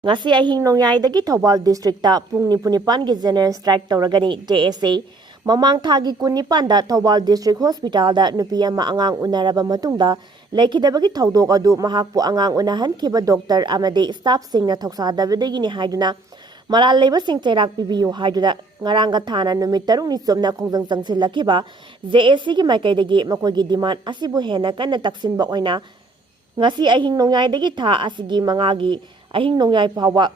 Ngasi ahing nongyai Thobal districta pung 7 general strike touragani JSA mamang thagi 19 Thobal district hospital da nupi ama angang unaraba matungda leikidabagi thodok adu mahakpu angang unahankiba doctor amade staff singna thoksadabadagi ni haiduna maral leba sing chairak pibiyu haiduna ngaranga thana numit tarung ni chomna khongjang changsilakiba JSA gi maikai makoigi demand asibu hena kana taksinba oina ngasi ahing nongyai tha asigi mangagi ahing nongyai pawa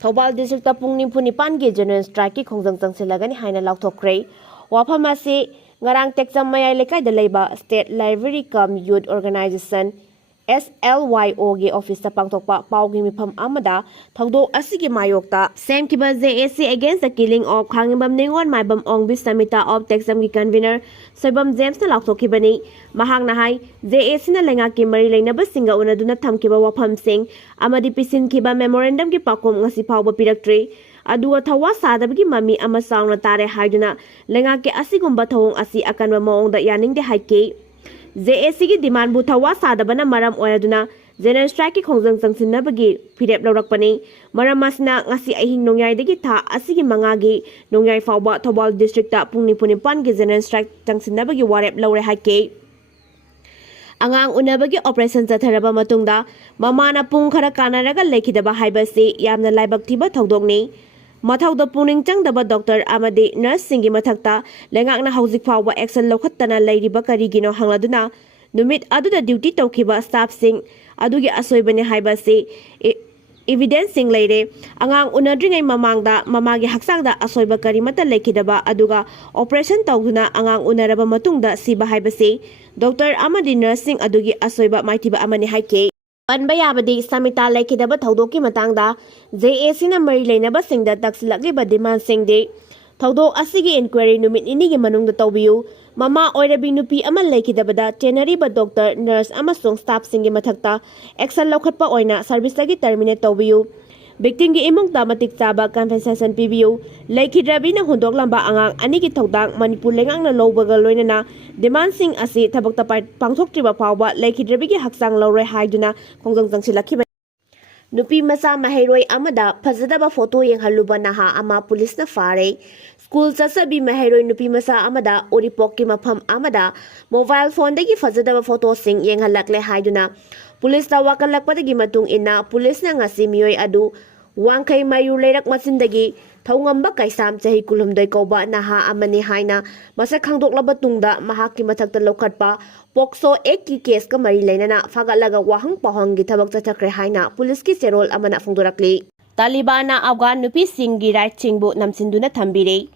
Thobal district pung 7 general strike ki khongjang changsilagani haina lauthokre wafam ase ngarang tekjam mayai lekai da leiba state library cum youth organization SLYO gi office ta pangthokpa paugi mifam amada thodok asigi mayokta semkiba JSC against the killing of khangibam ningon maibam ongbi samita of tekjam gi convener soibam James na lauthokibani mahang na hai JSC na lenga ki mari leinaba singa unaduna thamkiba wafam sing amadi pisin kiba memorandum gi pakom ngasi phawba piraktre aduwa thawa sadabgi mami ama saungna tare haiduna lenga ke asigumba thawong asi akanwa maongda yaningde haike JSC gi demand bu thawa sadabana maram oiraduna general strike ki khongjang changsinabagi phirep lawrakpani maram masna ngasi ahing nongyai dagi tha asigi mangagi nongyai fawba Thobal district ta pung 7 gi general strike changsinabagi warep lawre haike angang unabagi operation chatharaba matungda mamana pung khara kanaraga lekhidaba haibasi yamna laibak thiba thodokni mathauda puning changdaba doctor amade nurse singi mathakta lengakna hauzik fawba action lokhattana leiriba karigino hangladuna numit aduda duty tawkhiba staff sing adugi asoibane haibasi evidence sing leire angang unadringai mamangda mamagi haksangda asoiba karimata lekhidaba aduga operation tawduna angang unaraba matungda siba haibasi doctor amade nurse sing adugi asoiba maithiba amani haike Panba yabadi samita lekhidaba thodok ki matangda JSC na mari leinaba singda taksilakliba demand singde thodok asigi inquiry numit ini gi manungda tawbiyu mama oirabi nupi ama lekhidabada tenariba doctor nurse amasung staff singi mathakta action lokhatpa oina service lagi terminate tawbiyu victim gi imung ta matik chaba compensation pibiyu lekhidrabi na hundok lamba angang ani gi thodang Manipur lengang na lowbaga loinana demand sing asi thabakta pangthoktriba phawba lekhidrabi gi haksang lawre haiduna khongjang changsilakhiba nupi masa mahairoi amada phajadaba photo yenghaluba naha ama police na fare school chasabi mahairoi nupi masa amada oripok ki mafam amada mobile phone dagi phajadaba photo sing yenghalakle haiduna police ta wakalakpadagi matung ina police na ngasi miyoi adu wangkai mayu leirak masindagi thongamba kaisam chahi kulumdai koba naha amani haina masa khangdoklaba tungda mahakki mathakta lokhatpa pokso ek ki case ka mari leinana phagalaga wahang pahangi thabak chathakre haina police ki serol amana phungdorakli Talibana Afghan nupi singi right chingbu namsinduna thambire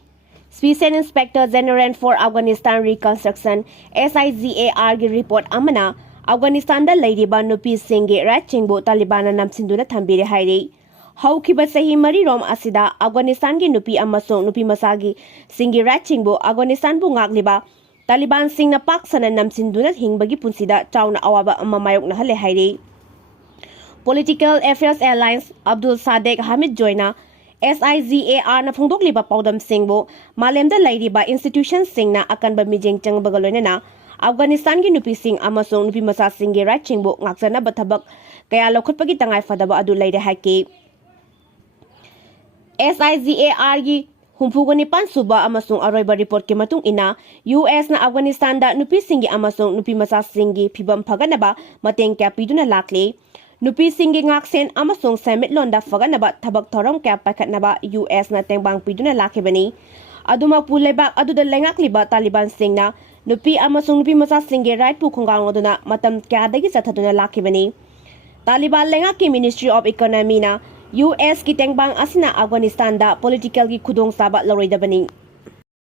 Special Inspector General for Afghanistan Reconstruction SIGAR gi report amana Afghanistan da leiriba nupi singi right chingbu Talibana namsinduna thambire haire Haukiba sahi mari rom asida Afghanistan gi nupi amasong nupi masagi singi right chingbu Afghanistan bu ngagliba Taliban singna paksana namsinduna hingbagi punsida chauna awaba amma mayok na hale haire Political Affairs Alliance Abdul Sadek Hamid Joina SIGAR na phongdokliba paudam singbo malemda lairiba institution singna akanba mijeng changbagaloinana Afghanistan gi nupi sing amasong nupi masa singi right chingbo ngaksana bathabak kaya lokhatpagi tangai fadaba adu laire haike SIGAR gi humpugani pansuba amasung aroiba report ki matung ina US na Afghanistan da nupi singi amasung nupi masa singi phibam phaganaba mateng kya piduna lakle nupi singi ngaksen amasung summit londa phaganaba thabak thorom kya pakhatnaba US na tengbang piduna lakhebani aduma pulebak aduda lengakliba Taliban singna nupi amasung nupi masa singi right pu khongang oduna matam kya dagi sathaduna lakhebani Taliban lengaki Ministry of Economy na US ki tengbang asina Afghanistan da political ki khudong saba laroidabani